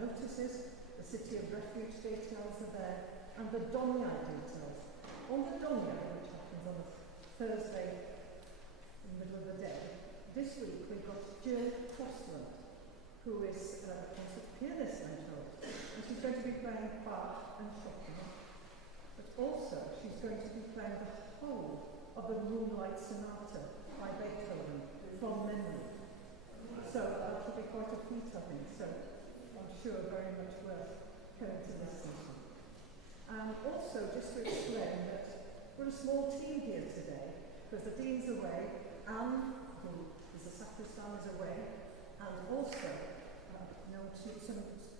notices. The City of Refuge details are there, and the Donia details. On the Donia, which happens on a Thursday in the middle of the day, this week we've got Jill Crossland, who is a concert pianist, I'm told. And she's going to be playing Bach and Chopin, but also she's going to be playing the whole of the Moonlight Sonata by Beethoven from memory. So that will be quite a feat, I think, so I'm sure very much worth going to listen to. And also, just to explain that we're a small team here today, because the Dean's away, Anne, who is the sacristan, is away, and also,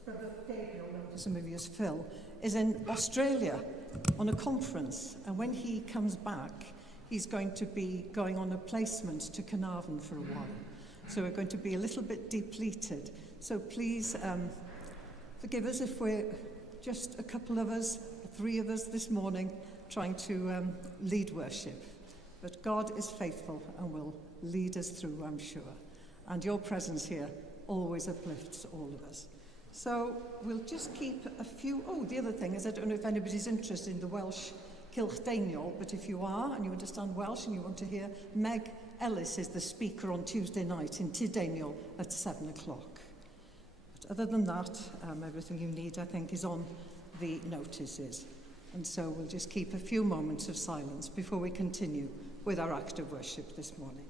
Brother Gabriel, known to some of you as Phil, is in Australia on a conference, and when he comes back, he's going to be going on a placement to Carnarvon for a while. So we're going to be a little bit depleted. So please forgive us if we're just a couple of us, 3 of us this morning, trying to lead worship. But God is faithful and will lead us through, I'm sure. And your presence here always uplifts all of us. So we'll just keep a few... Oh, the other thing is, I don't know if anybody's interested in the Welsh Cylchdeniol, but if you are and you understand Welsh and you want to hear, Meg Ellis is the speaker on Tuesday night in Tydeniol at 7 o'clock. But other than that, everything you need, I think, is on the notices. And so we'll just keep a few moments of silence before we continue with our act of worship this morning.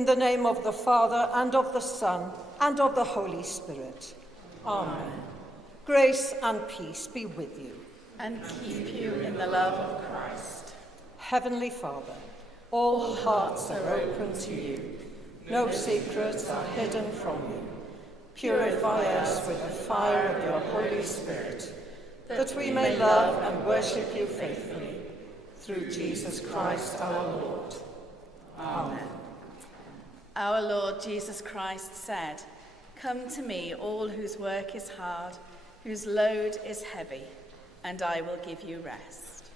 In the name of the Father, and of the Son, and of the Holy Spirit. Amen. Grace and peace be with you. And keep you in the love of Christ. Heavenly Father, all hearts are open to you. No secrets are hidden from you. Purify us with the fire of your Holy Spirit, that we may love and worship you faithfully. Through Jesus Christ our Lord. Amen. Our Lord Jesus Christ said, "Come to me, all whose work is hard, whose load is heavy, and I will give you rest."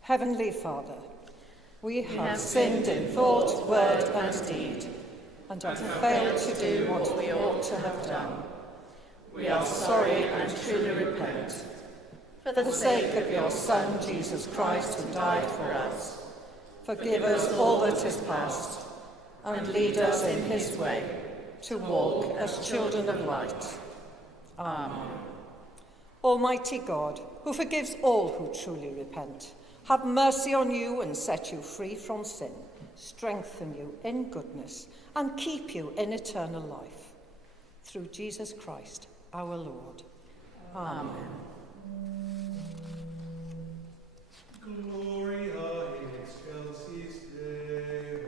Heavenly Father, we have sinned in thought, word and deed, and have failed to do what we ought to have done. We are sorry and truly repent. For the sake of your Son, Jesus Christ, who died for us, forgive us all that is past, and lead us in his way, to walk as children of light. Amen. Almighty God, who forgives all who truly repent, have mercy on you and set you free from sin, strengthen you in goodness, and keep you in eternal life. Through Jesus Christ, our Lord. Amen. Gloria in excelsis Deo.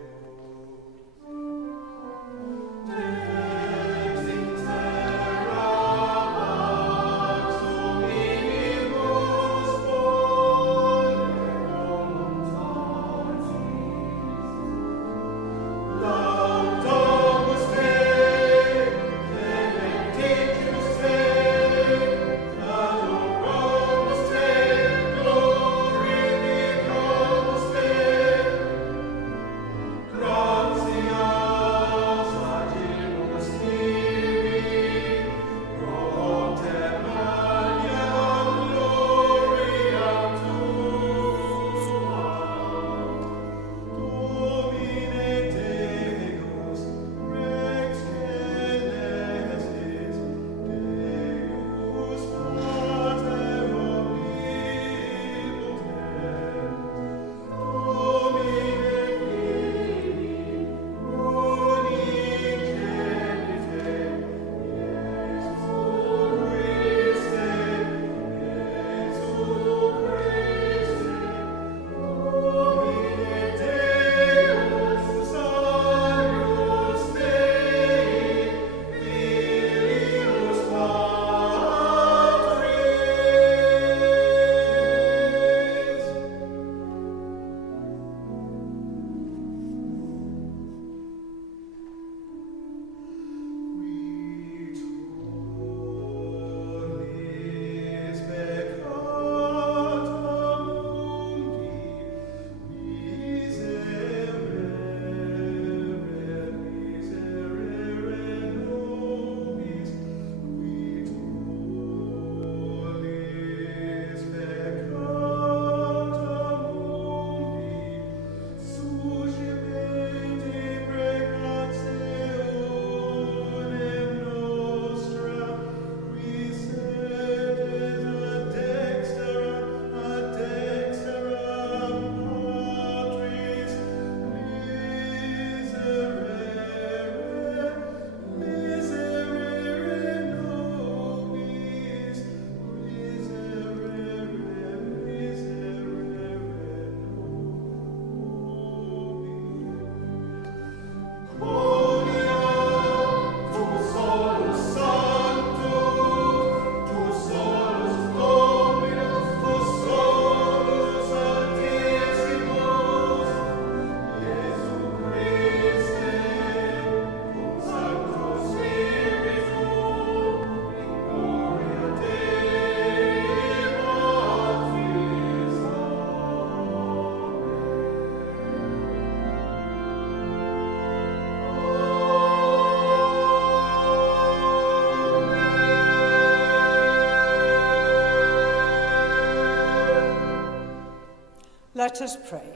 Let us pray.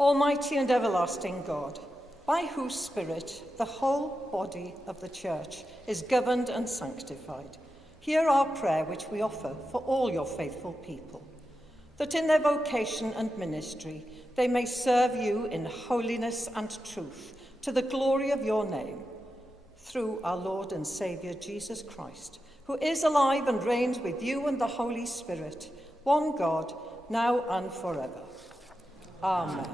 Almighty and everlasting God, by whose Spirit the whole body of the Church is governed and sanctified, hear our prayer which we offer for all your faithful people, that in their vocation and ministry they may serve you in holiness and truth to the glory of your name, through our Lord and Saviour Jesus Christ, who is alive and reigns with you and the Holy Spirit, one God, now and forever. Amen.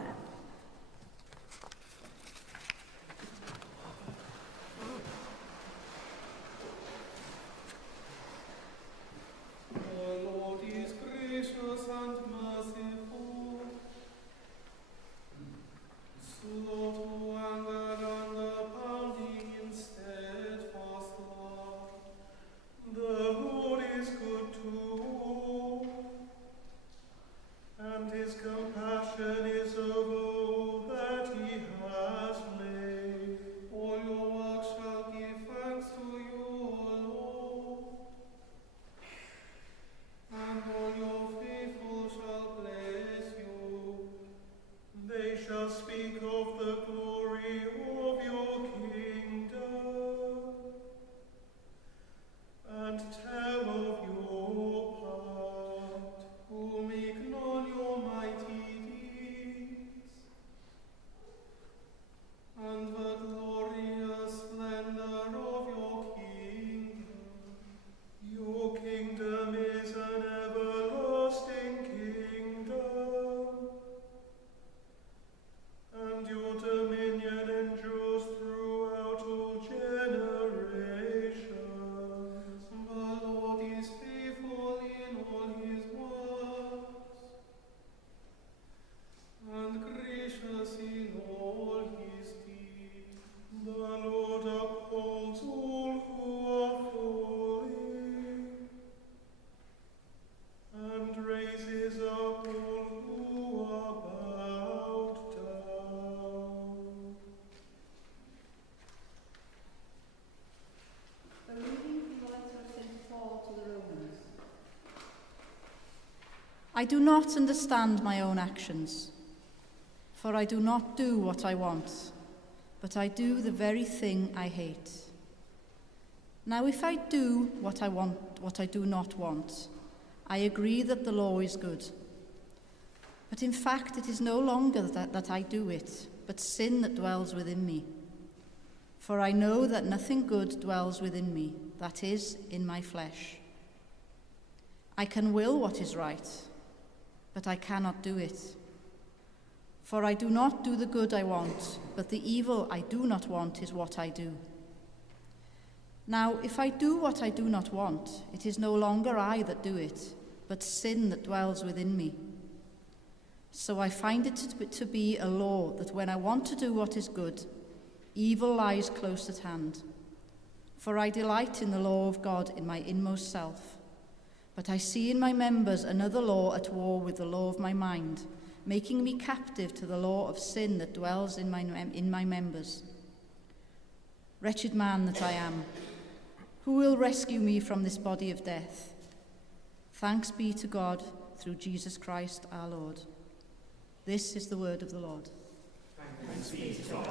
The Lord is gracious and merciful, slow to anger and abounding in steadfast love. The Lord is good to all, and his compassion is of all that he has made. All your works shall give thanks to you, O Lord, and all your faithful shall bless you. They shall speak of the glory of your kingdom, and tell of your part, who make known your mighty deeds, and the glorious splendor of your kingdom. Your kingdom is an everlasting kingdom, and your dominion endures throughout all generations. The Lord is faithful in all his works, and gracious in all his deeds. The Lord upholds all who are falling, and raises up all who are bowed down. A reading from the letter of St. Paul to the Romans. I do not understand my own actions, for I do not do what I want, but I do the very thing I hate. Now if I do what I want, what I do not want, I agree that the law is good. But in fact it is no longer that I do it, but sin that dwells within me. For I know that nothing good dwells within me, that is, in my flesh. I can will what is right, but I cannot do it. For I do not do the good I want, but the evil I do not want is what I do. Now, if I do what I do not want, it is no longer I that do it, but sin that dwells within me. So I find it to be a law that when I want to do what is good, evil lies close at hand. For I delight in the law of God in my inmost self. But I see in my members another law at war with the law of my mind, making me captive to the law of sin that dwells in my members. Wretched man that I am, who will rescue me from this body of death? Thanks be to God through Jesus Christ our Lord. This is the word of the Lord. Thanks be to God.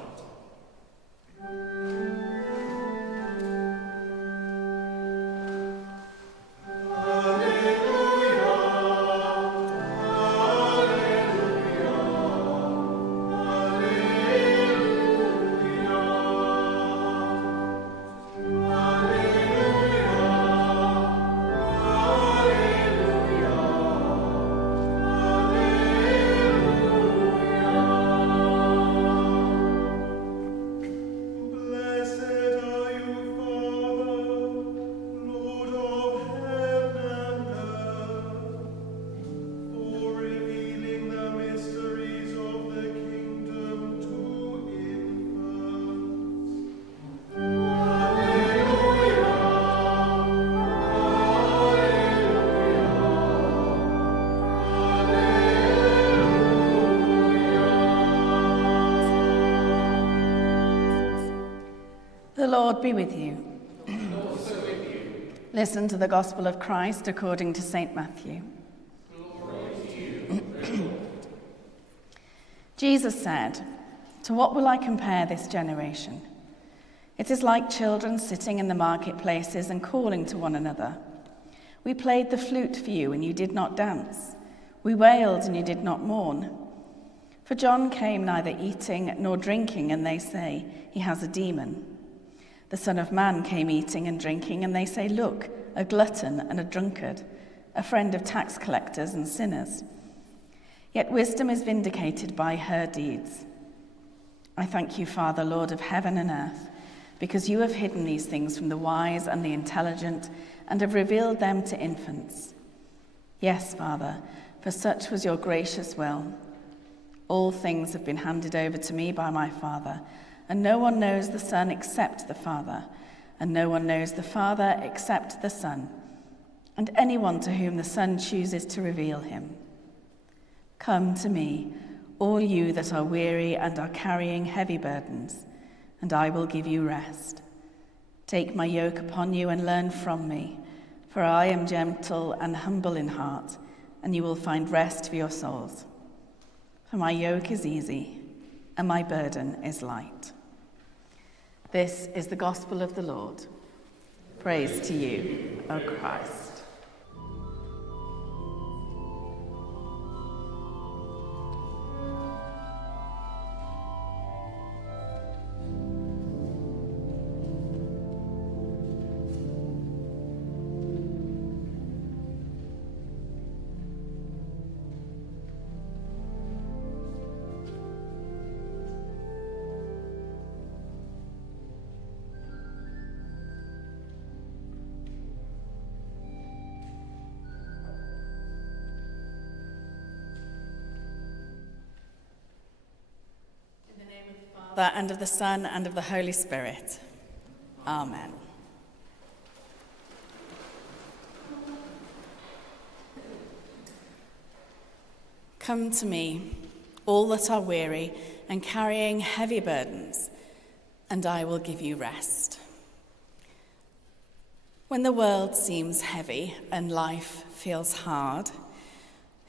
The Lord be with you. And also with you. Listen to the Gospel of Christ according to St. Matthew. Glory to you, Jesus said, "To what will I compare this generation? It is like children sitting in the marketplaces and calling to one another. We played the flute for you and you did not dance. We wailed and you did not mourn. For John came neither eating nor drinking, and they say, 'He has a demon.' The Son of Man came eating and drinking, and they say, 'Look, a glutton and a drunkard, a friend of tax collectors and sinners.' Yet wisdom is vindicated by her deeds. I thank you, Father, Lord of heaven and earth, because you have hidden these things from the wise and the intelligent and have revealed them to infants. Yes, Father, for such was your gracious will. All things have been handed over to me by my Father, and no one knows the Son except the Father, and no one knows the Father except the Son, and anyone to whom the Son chooses to reveal him. Come to me, all you that are weary and are carrying heavy burdens, and I will give you rest. Take my yoke upon you and learn from me, for I am gentle and humble in heart, and you will find rest for your souls. For my yoke is easy, and my burden is light." This is the gospel of the Lord. Praise to you, O Christ. And of the Son, and of the Holy Spirit. Amen. Come to me, all that are weary and carrying heavy burdens, and I will give you rest. When the world seems heavy and life feels hard,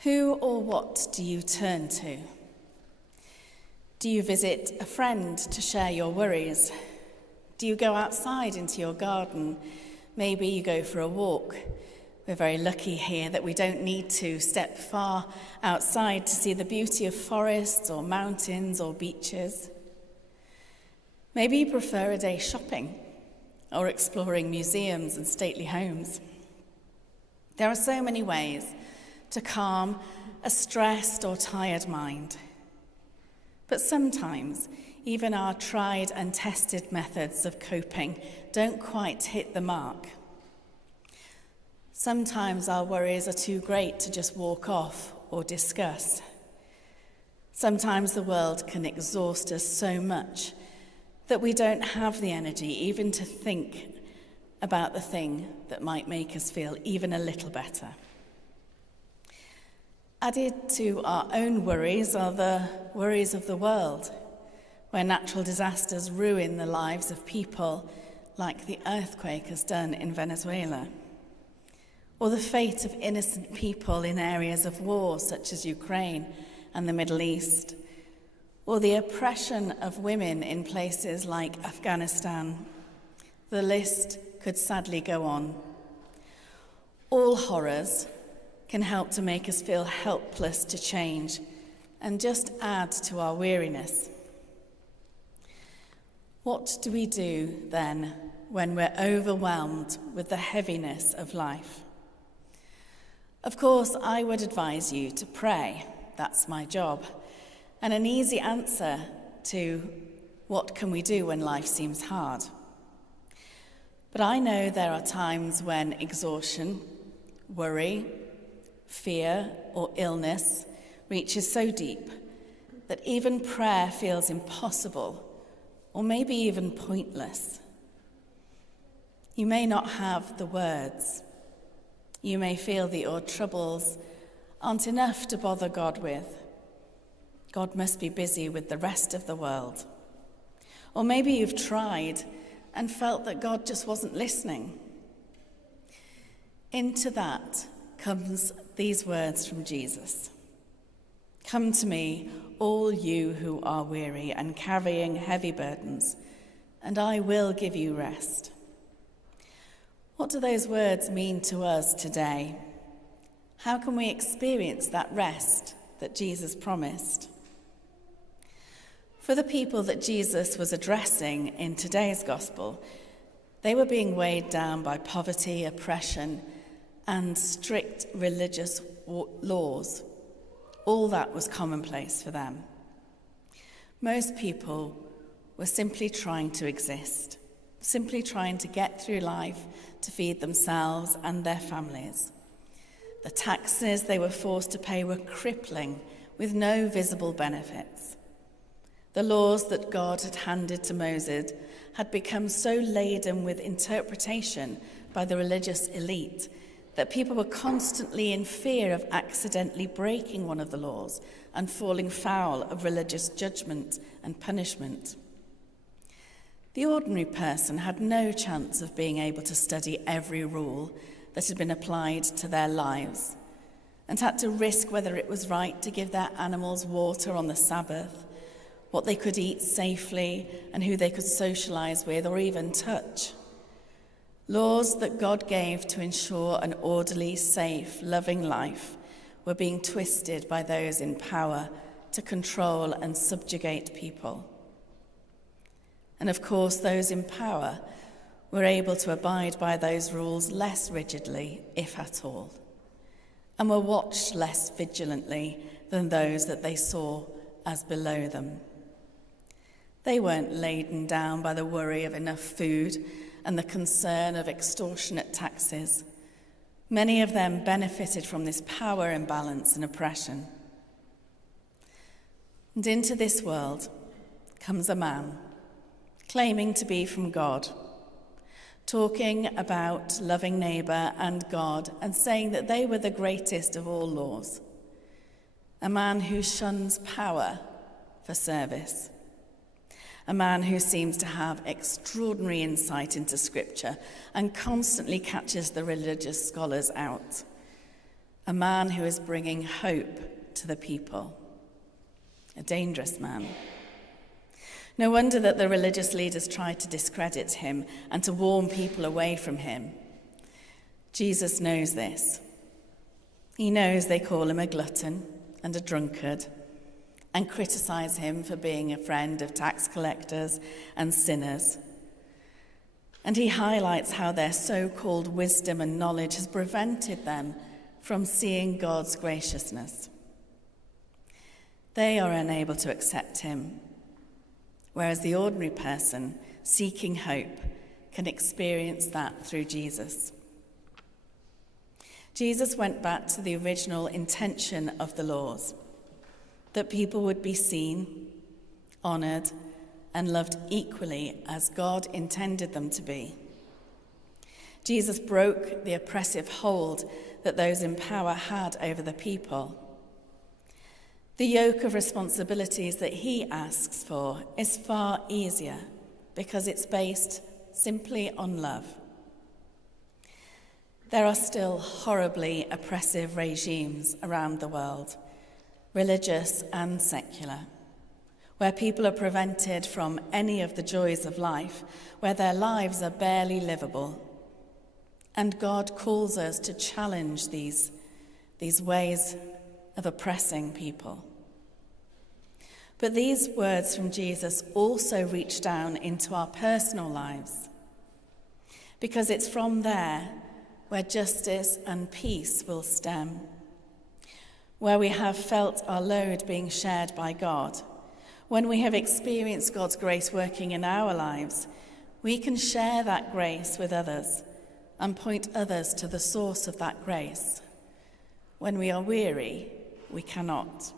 who or what do you turn to? Do you visit a friend to share your worries? Do you go outside into your garden? Maybe you go for a walk. We're very lucky here that we don't need to step far outside to see the beauty of forests or mountains or beaches. Maybe you prefer a day shopping or exploring museums and stately homes. There are so many ways to calm a stressed or tired mind. But sometimes, even our tried and tested methods of coping don't quite hit the mark. Sometimes our worries are too great to just walk off or discuss. Sometimes the world can exhaust us so much that we don't have the energy even to think about the thing that might make us feel even a little better. Added to our own worries are the worries of the world, where natural disasters ruin the lives of people, like the earthquake has done in Venezuela, or the fate of innocent people in areas of war such as Ukraine and the Middle East, or the oppression of women in places like Afghanistan. The list could sadly go on. All horrors can help to make us feel helpless to change and just add to our weariness. What do we do then when we're overwhelmed with the heaviness of life? Of course, I would advise you to pray. That's my job. And an easy answer to what can we do when life seems hard. But I know there are times when exhaustion, worry, fear, or illness reaches so deep that even prayer feels impossible, or maybe even pointless. You may not have the words. You may feel that your troubles aren't enough to bother God with. God must be busy with the rest of the world. Or maybe you've tried and felt that God just wasn't listening. Into that comes these words from Jesus. Come to me, all you who are weary and carrying heavy burdens, and I will give you rest. What do those words mean to us today? How can we experience that rest that Jesus promised? For the people that Jesus was addressing in today's gospel, they were being weighed down by poverty, oppression, and strict religious laws. All that was commonplace for them. Most people were simply trying to exist, simply trying to get through life to feed themselves and their families. The taxes they were forced to pay were crippling, with no visible benefits. The laws that God had handed to Moses had become so laden with interpretation by the religious elite that people were constantly in fear of accidentally breaking one of the laws and falling foul of religious judgment and punishment. The ordinary person had no chance of being able to study every rule that had been applied to their lives and had to risk whether it was right to give their animals water on the Sabbath, what they could eat safely, and who they could socialize with or even touch. Laws that God gave to ensure an orderly, safe, loving life were being twisted by those in power to control and subjugate people. And of course, those in power were able to abide by those rules less rigidly, if at all, and were watched less vigilantly than those that they saw as below them. They weren't laden down by the worry of enough food and the concern of extortionate taxes. Many of them benefited from this power imbalance and oppression. And into this world comes a man, claiming to be from God, talking about loving neighbour and God and saying that they were the greatest of all laws. A man who shuns power for service. A man who seems to have extraordinary insight into Scripture and constantly catches the religious scholars out. A man who is bringing hope to the people. A dangerous man. No wonder that the religious leaders tried to discredit him and to warn people away from him. Jesus knows this. He knows they call him a glutton and a drunkard, and criticize him for being a friend of tax collectors and sinners. And he highlights how their so-called wisdom and knowledge has prevented them from seeing God's graciousness. They are unable to accept him, whereas the ordinary person seeking hope can experience that through Jesus. Jesus went back to the original intention of the laws, that people would be seen, honoured, and loved equally as God intended them to be. Jesus broke the oppressive hold that those in power had over the people. The yoke of responsibilities that he asks for is far easier because it's based simply on love. There are still horribly oppressive regimes around the world, religious and secular, where people are prevented from any of the joys of life, where their lives are barely livable. And God calls us to challenge these ways of oppressing people. But these words from Jesus also reach down into our personal lives, because it's from there where justice and peace will stem, where we have felt our load being shared by God. When we have experienced God's grace working in our lives, we can share that grace with others and point others to the source of that grace. When we are weary, we cannot.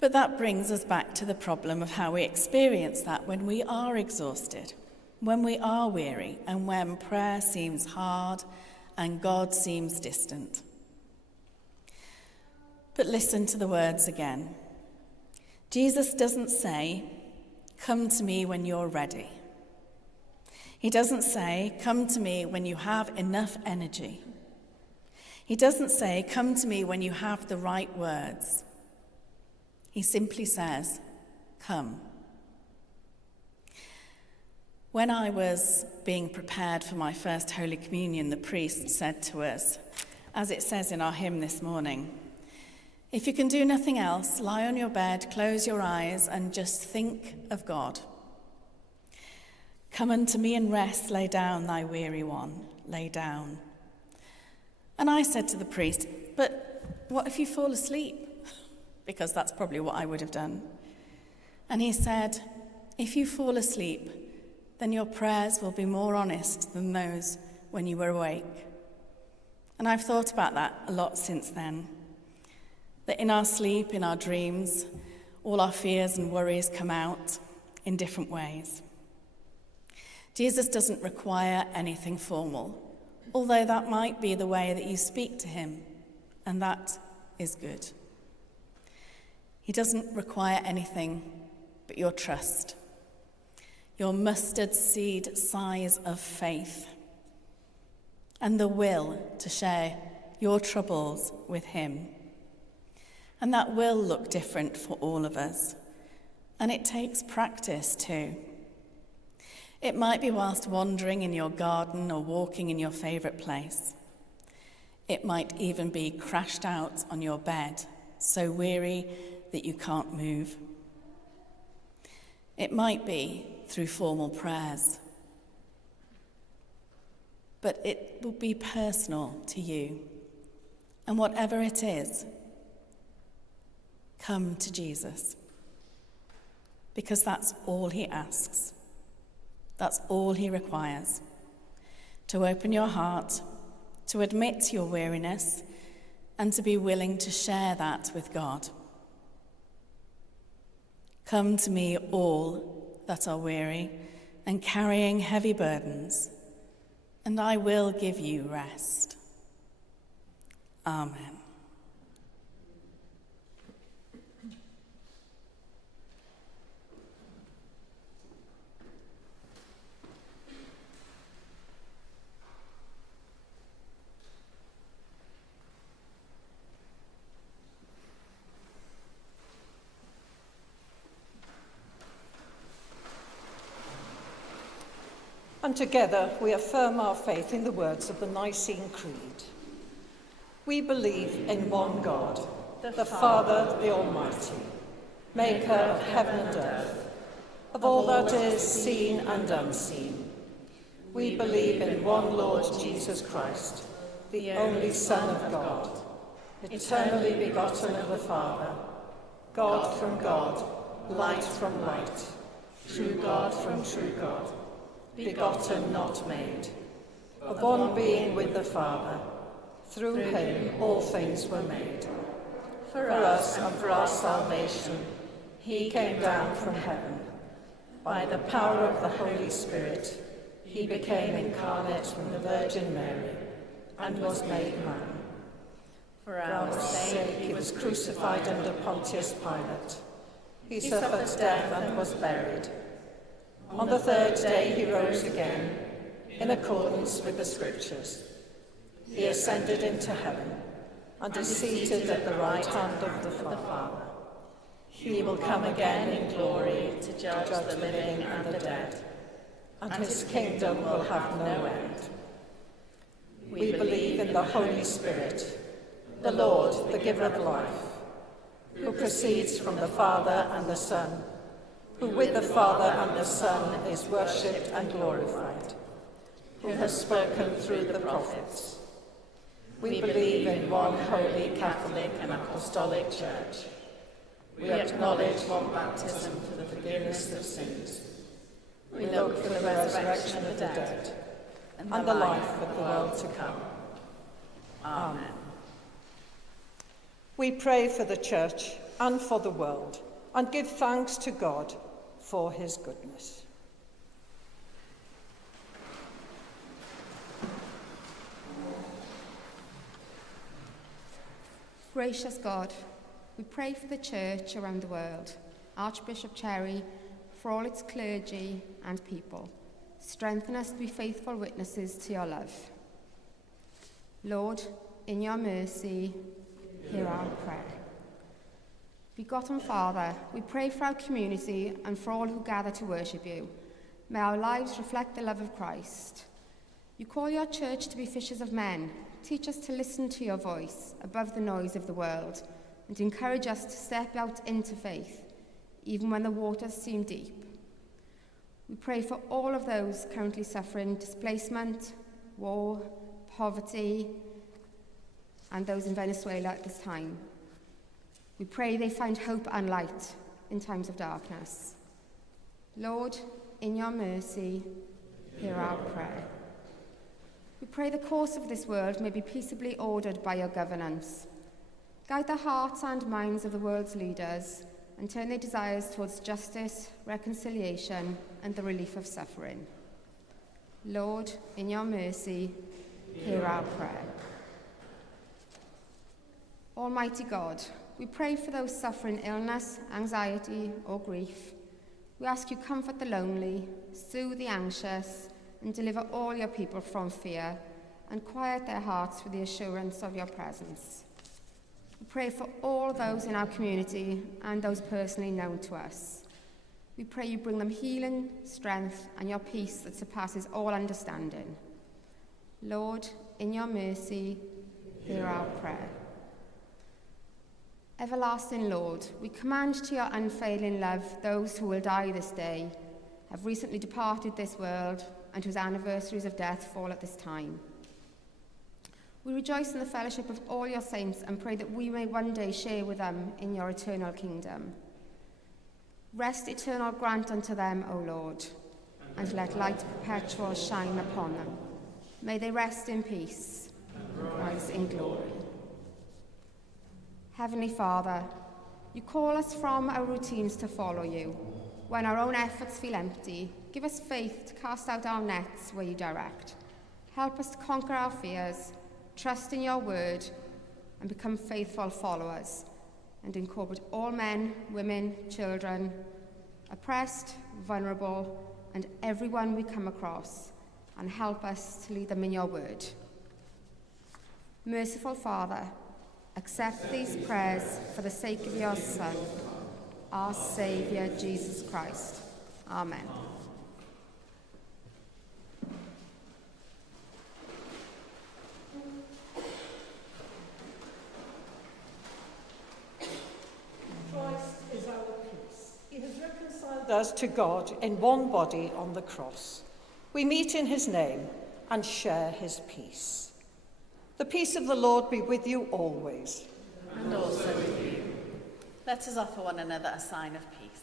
But that brings us back to the problem of how we experience that when we are exhausted, when we are weary, and when prayer seems hard and God seems distant. But listen to the words again. Jesus doesn't say, "Come to me when you're ready." He doesn't say, "Come to me when you have enough energy." He doesn't say, "Come to me when you have the right words." He simply says, "Come." When I was being prepared for my first Holy Communion, the priest said to us, as it says in our hymn this morning, "If you can do nothing else, lie on your bed, close your eyes, and just think of God. Come unto me and rest, lay down thy weary one, lay down." And I said to the priest, "But what if you fall asleep?" Because that's probably what I would have done. And he said, "If you fall asleep, then your prayers will be more honest than those when you were awake." And I've thought about that a lot since then. That in our sleep, in our dreams, all our fears and worries come out in different ways. Jesus doesn't require anything formal, although that might be the way that you speak to him, and that is good. He doesn't require anything but your trust, your mustard seed size of faith, and the will to share your troubles with him. And that will look different for all of us, and it takes practice too. It might be whilst wandering in your garden or walking in your favourite place. It might even be crashed out on your bed, so weary that you can't move. It might be through formal prayers, but it will be personal to you. And whatever it is, come to Jesus, because that's all he asks. That's all he requires. To open your heart, to admit your weariness, and to be willing to share that with God. Come to me, all that are weary and carrying heavy burdens, and I will give you rest. Amen. And together we affirm our faith in the words of the Nicene Creed. We believe in one God, the Father, the Almighty, maker of heaven and earth, of all that is seen and unseen. We believe in one Lord Jesus Christ, the only Son of God, eternally begotten of the Father, God from God, light from light, true God from true God, begotten, not made, of one being with the Father. Through him all things were made. For us and for our salvation, he came down from heaven. By the power of the Holy Spirit, he became incarnate from the Virgin Mary and was made man. For our sake he was crucified under Pontius Pilate. He suffered death and was buried. On the third day he rose again, in accordance with the Scriptures. He ascended into heaven, and is seated at the right hand of the Father. He will come again in glory to judge the living and the dead, and his kingdom will have no end. We believe in the Holy Spirit, the Lord, the giver of life, who proceeds from the Father and the Son, who with the Father and the Son is worshipped and glorified, who has spoken through the prophets. We believe in one holy, Catholic and Apostolic Church. We acknowledge one baptism for the forgiveness of sins. We look for the resurrection of the dead and the life of the world to come. Amen. We pray for the Church and for the world, and give thanks to God for his goodness. Gracious God, we pray for the Church around the world, Archbishop Cherry, for all its clergy and people. Strengthen us to be faithful witnesses to your love. Lord, in your mercy, hear our prayer. Begotten Father, we pray for our community and for all who gather to worship you. May our lives reflect the love of Christ. You call your church to be fishers of men. Teach us to listen to your voice above the noise of the world and encourage us to step out into faith, even when the waters seem deep. We pray for all of those currently suffering displacement, war, poverty, and those in Venezuela at this time. We pray they find hope and light in times of darkness. Lord, in your mercy, hear our prayer. We pray the course of this world may be peaceably ordered by your governance. Guide the hearts and minds of the world's leaders and turn their desires towards justice, reconciliation, and the relief of suffering. Lord, in your mercy, hear our prayer. Almighty God, we pray for those suffering illness, anxiety, or grief. We ask you comfort the lonely, soothe the anxious, and deliver all your people from fear, and quiet their hearts with the assurance of your presence. We pray for all those in our community and those personally known to us. We pray you bring them healing, strength, and your peace that surpasses all understanding. Lord, in your mercy, hear our prayer. Everlasting Lord, we command to your unfailing love those who will die this day, have recently departed this world, and whose anniversaries of death fall at this time. We rejoice in the fellowship of all your saints and pray that we may one day share with them in your eternal kingdom. Rest eternal grant unto them, O Lord, and let light perpetual shine upon them. May they rest in peace and rise in glory. Heavenly Father, you call us from our routines to follow you. When our own efforts feel empty, give us faith to cast out our nets where you direct. Help us to conquer our fears, trust in your word, and become faithful followers, and incorporate all men, women, children, oppressed, vulnerable, and everyone we come across, and help us to lead them in your word. Merciful Father, accept these prayers for the sake of your Son, our Saviour, Jesus Christ. Amen. Christ is our peace. He has reconciled us to God in one body on the cross. We meet in his name and share his peace. The peace of the Lord be with you always. And also with you. Let us offer one another a sign of peace.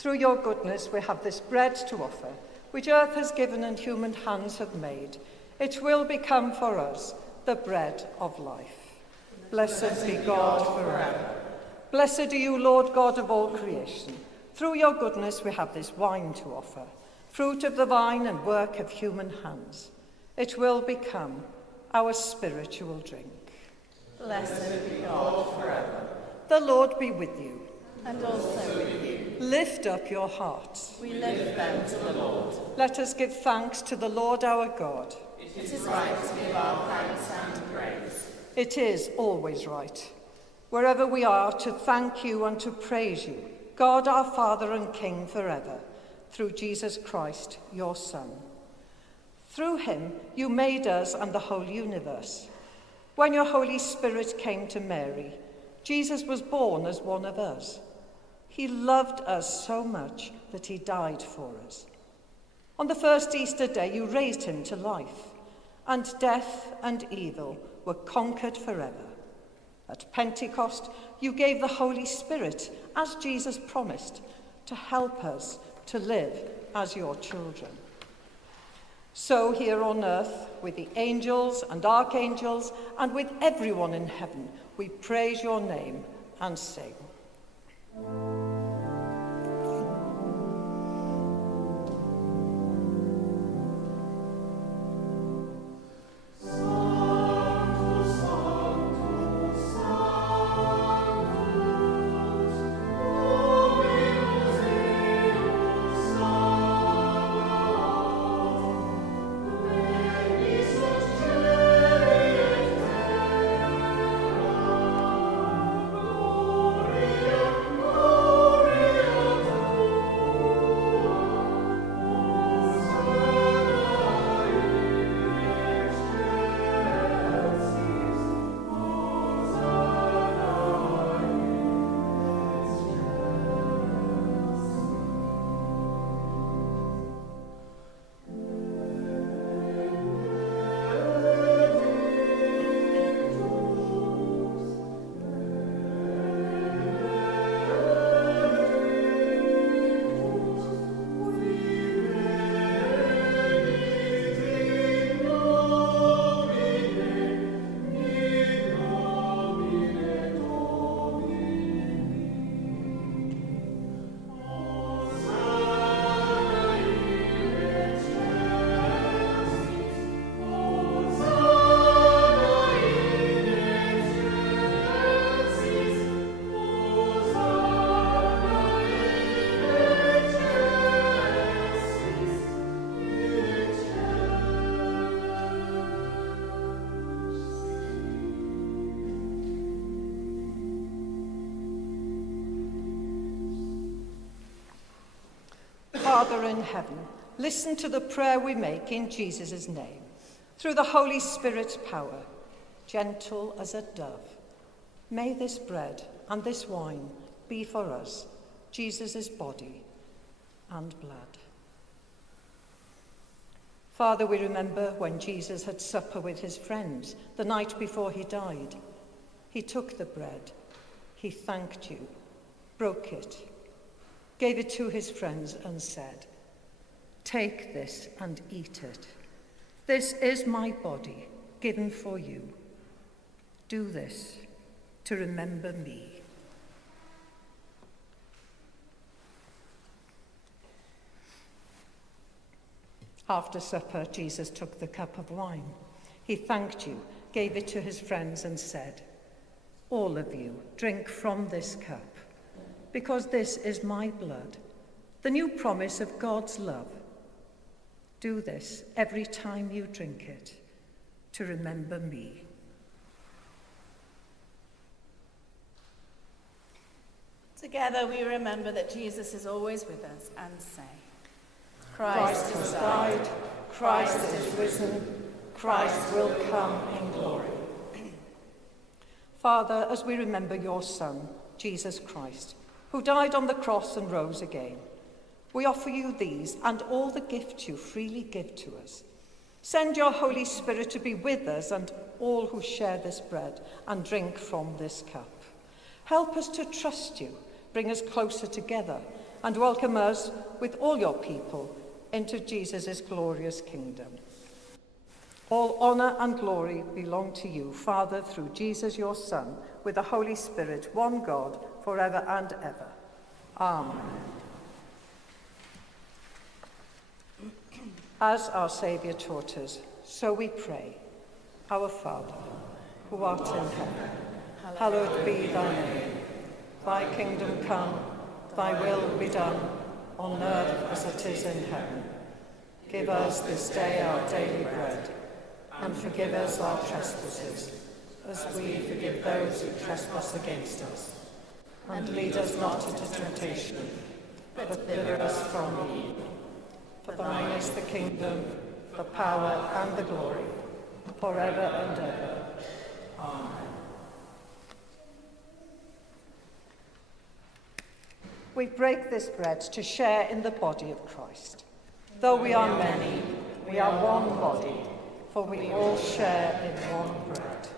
Through your goodness we have this bread to offer, which earth has given and human hands have made. It will become for us the bread of life. Blessed be God forever. Blessed are you, Lord God of all creation. Through your goodness we have this wine to offer, fruit of the vine and work of human hands. It will become our spiritual drink. Blessed be God forever. The Lord be with you. And also with you. Lift up your hearts. We lift them to the Lord. Let us give thanks to the Lord our God. It is right to give our thanks and praise. It is always right, wherever we are, to thank you and to praise you, God our Father and King forever, through Jesus Christ, your Son. Through him you made us and the whole universe. When your Holy Spirit came to Mary, Jesus was born as one of us. He loved us so much that he died for us. On the first Easter day, you raised him to life, and death and evil were conquered forever. At Pentecost, you gave the Holy Spirit, as Jesus promised, to help us to live as your children. So here on earth, with the angels and archangels, and with everyone in heaven, we praise your name and sing. Father in heaven, listen to the prayer we make in Jesus' name. Through the Holy Spirit's power, gentle as a dove, may this bread and this wine be for us Jesus' body and blood. Father, we remember when Jesus had supper with his friends the night before he died. He took the bread, he thanked you, broke it, gave it to his friends and said, "Take this and eat it. This is my body given for you. Do this to remember me." After supper, Jesus took the cup of wine. He thanked you, gave it to his friends and said, "All of you, drink from this cup, because this is my blood, the new promise of God's love. Do this every time you drink it to remember me." Together we remember that Jesus is always with us and say, Christ has died, Christ is risen, Christ will come in glory. Father, as we remember your Son, Jesus Christ, who died on the cross and rose again, we offer you these and all the gifts you freely give to us. Send your Holy Spirit to be with us and all who share this bread and drink from this cup. Help us to trust you, bring us closer together, and welcome us with all your people into Jesus' glorious kingdom. All honour and glory belong to you, Father, through Jesus your Son, with the Holy Spirit, one God, forever and ever. Amen. As our Saviour taught us, so we pray. Our Father, who art in heaven, hallowed be thy name. Thy kingdom come, thy will be done, on earth as it is in heaven. Give us this day our daily bread, and forgive us our trespasses, as we forgive those who trespass against us. And lead us not into temptation, but deliver us from evil. For thine is the kingdom, the power, and the glory, forever and ever. Amen. We break this bread to share in the body of Christ. Though we are many, we are one body, for we all share in one bread.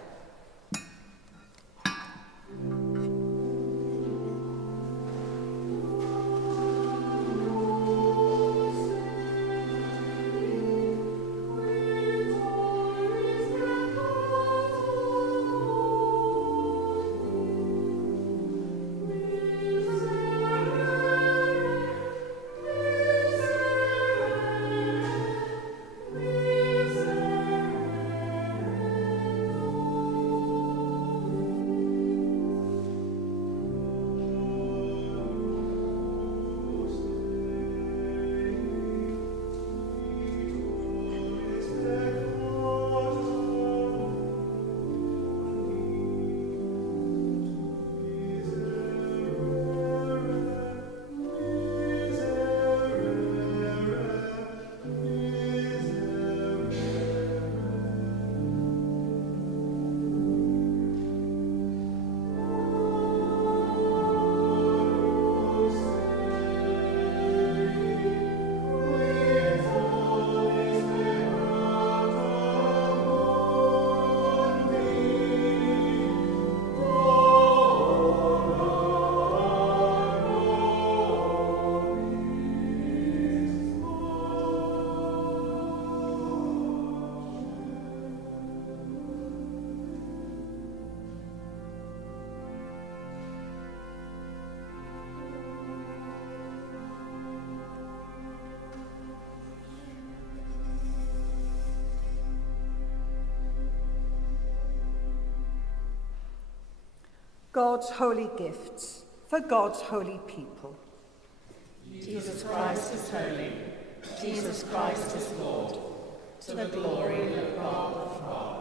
God's holy gifts for God's holy people. Jesus Christ is holy. Jesus Christ is Lord, to the glory of God the Father.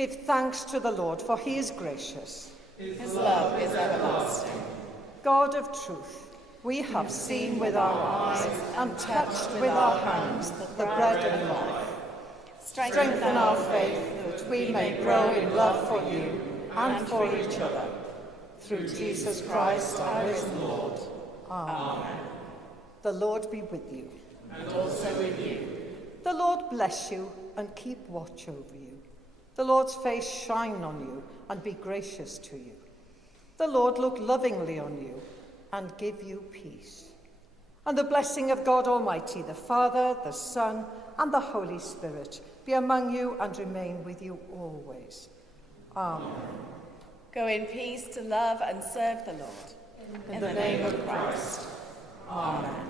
Give thanks to the Lord, for he is gracious. His love is everlasting. God of truth, we have seen with our eyes and touched with our hands the bread of life. Strengthen our faith that we may grow in love for you and for each other. Through Jesus Christ, our risen Lord. Amen. The Lord be with you. And also with you. The Lord bless you and keep watch over you. The Lord's face shine on you and be gracious to you. The Lord look lovingly on you and give you peace. And the blessing of God Almighty, the Father, the Son, and the Holy Spirit be among you and remain with you always. Amen. Go in peace to love and serve the Lord. In the name of Christ. Amen.